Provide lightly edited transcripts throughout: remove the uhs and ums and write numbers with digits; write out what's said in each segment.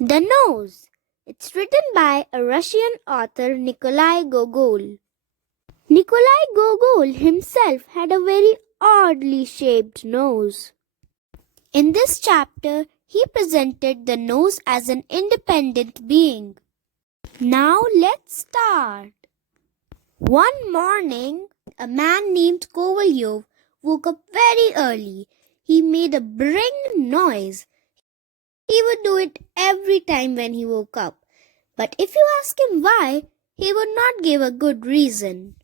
The Nose. It's written by a Russian author Nikolai Gogol. Nikolai Gogol himself had a very oddly shaped nose. In this chapter, he presented the nose as an independent being. Now let's start. One morning, a man named Kovalyov woke up very early. He made a brrring noise. He would do it every time when he woke up. But if you ask him why, he would not give a good reason.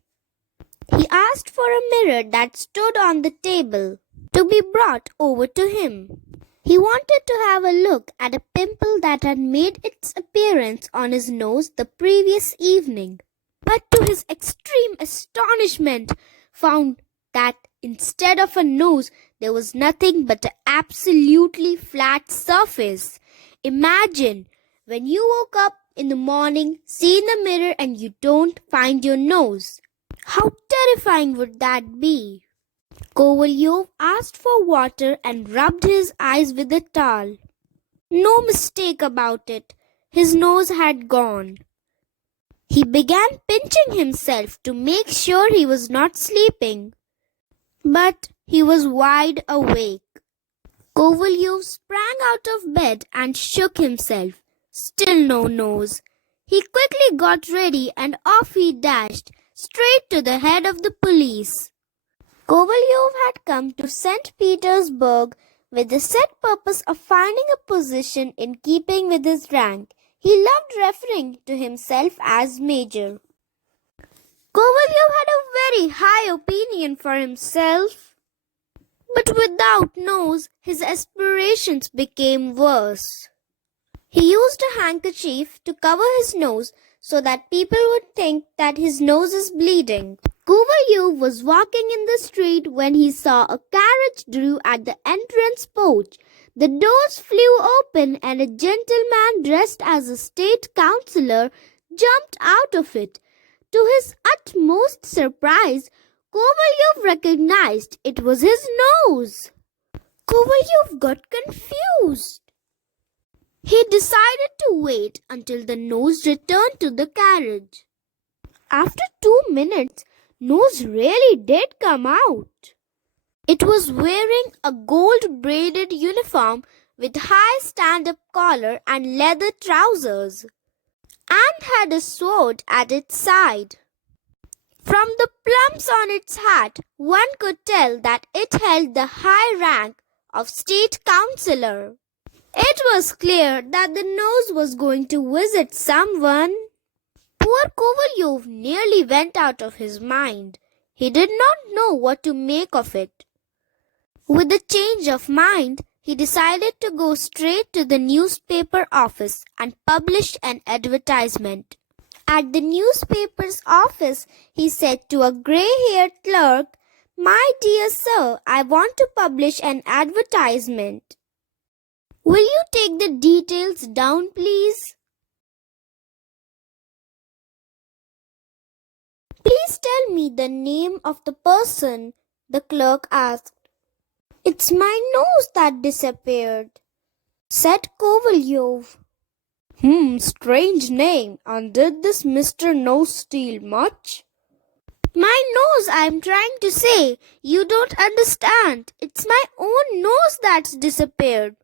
He asked for a mirror that stood on the table to be brought over to him. He wanted to have a look at a pimple that had made its appearance on his nose the previous evening, but to his extreme astonishment found that instead of a nose there was nothing but an absolutely flat surface. Imagine when you woke up in the morning, see in the mirror and you don't find your nose. How terrifying would that be? Kovalyov asked for water and rubbed his eyes with a towel. No mistake about it, his nose had gone. He began pinching himself to make sure he was not sleeping. But he was wide awake. Kovalyov sprang out of bed and shook himself. Still no nose. He quickly got ready and off he dashed, straight to the head of the police. Kovalyov had come to St. Petersburg with the set purpose of finding a position in keeping with his rank. He loved referring to himself as Major. Kovalyov had a very high opinion for himself. But without nose, his aspirations became worse. He used a handkerchief to cover his nose so that people would think that his nose is bleeding. Kovalyov was walking in the street when he saw a carriage drew at the entrance porch. The doors flew open and a gentleman dressed as a state councillor jumped out of it. To his utmost surprise, Kovalyov recognized it was his nose. Kovalyov got confused. He decided to wait until the nose returned to the carriage. After 2 minutes, nose really did come out. It was wearing a gold-braided uniform with high stand-up collar and leather trousers, and had a sword at its side. From the plums on its hat, one could tell that it held the high rank of state councillor. It was clear that the nose was going to visit someone. Poor Kovalyov nearly went out of his mind. He did not know what to make of it. With a change of mind, he decided to go straight to the newspaper office and publish an advertisement. At the newspaper's office, he said to a grey-haired clerk, "My dear sir, I want to publish an advertisement. Will you take the details down, please?" "Please tell me the name of the person," the clerk asked. "It's my nose that disappeared," said Kovalyov. Strange name. And did this Mr. Nose steal much?" "My nose, I'm trying to say. You don't understand. It's my own nose that's disappeared."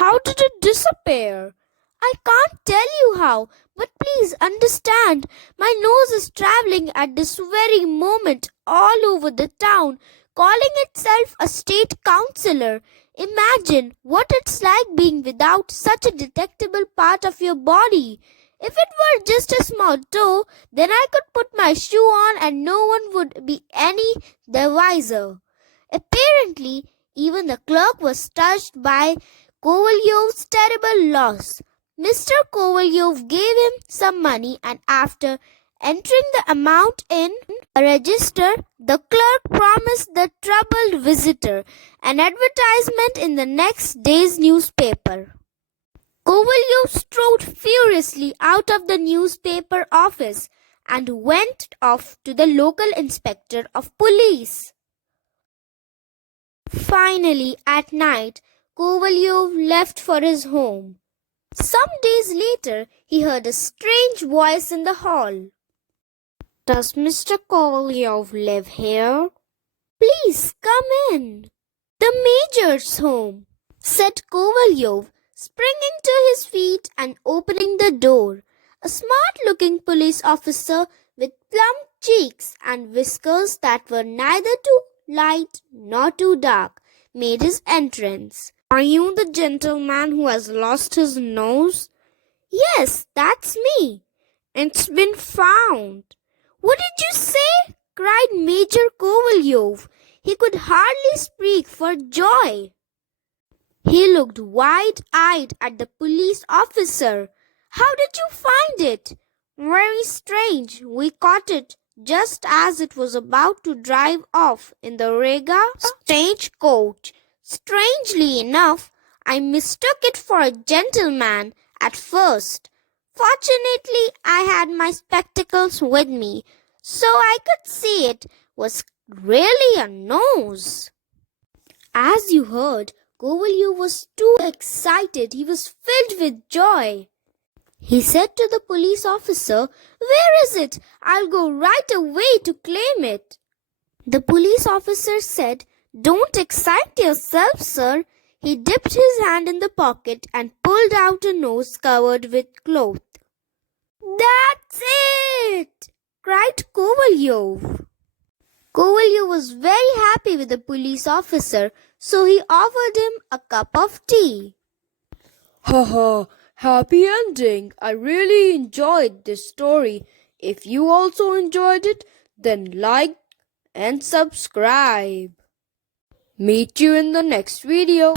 "How did it disappear?" "I can't tell you how, but please understand. My nose is traveling at this very moment all over the town, calling itself a state councillor. Imagine what it's like being without such a detectable part of your body. If it were just a small toe, then I could put my shoe on and no one would be any the wiser." Apparently, even the clerk was touched by Kovalyov's terrible loss. Mr. Kovalyov gave him some money, and after entering the amount in a register, the clerk promised the troubled visitor an advertisement in the next day's newspaper. Kovalyov strode furiously out of the newspaper office and went off to the local inspector of police. Finally, at night, Kovalyov left for his home. Some days later, he heard a strange voice in the hall. "Does Mr. Kovalyov live here?" "Please come in." "The Major's home," said Kovalyov, springing to his feet and opening the door. A smart-looking police officer with plump cheeks and whiskers that were neither too light nor too dark made his entrance. "Are you the gentleman who has lost his nose?" "Yes, that's me." "It's been found." "What did you say?" cried Major Kovalyov. He could hardly speak for joy. He looked wide-eyed at the police officer. "How did you find it?" "Very strange. We caught it just as it was about to drive off in the Riga stagecoach. Strangely enough, I mistook it for a gentleman at first. Fortunately, I had my spectacles with me, so I could see it was really a nose." As you heard, Kovalyov was too excited. He was filled with joy. He said to the police officer, "Where is it? I'll go right away to claim it." The police officer said, "Don't excite yourself, sir." He dipped his hand in the pocket and pulled out a nose covered with cloth. "That's it!" cried Kovalyov. Kovalyov was very happy with the police officer, so he offered him a cup of tea. Haha, happy ending. I really enjoyed this story. If you also enjoyed it, then like and subscribe. Meet you in the next video.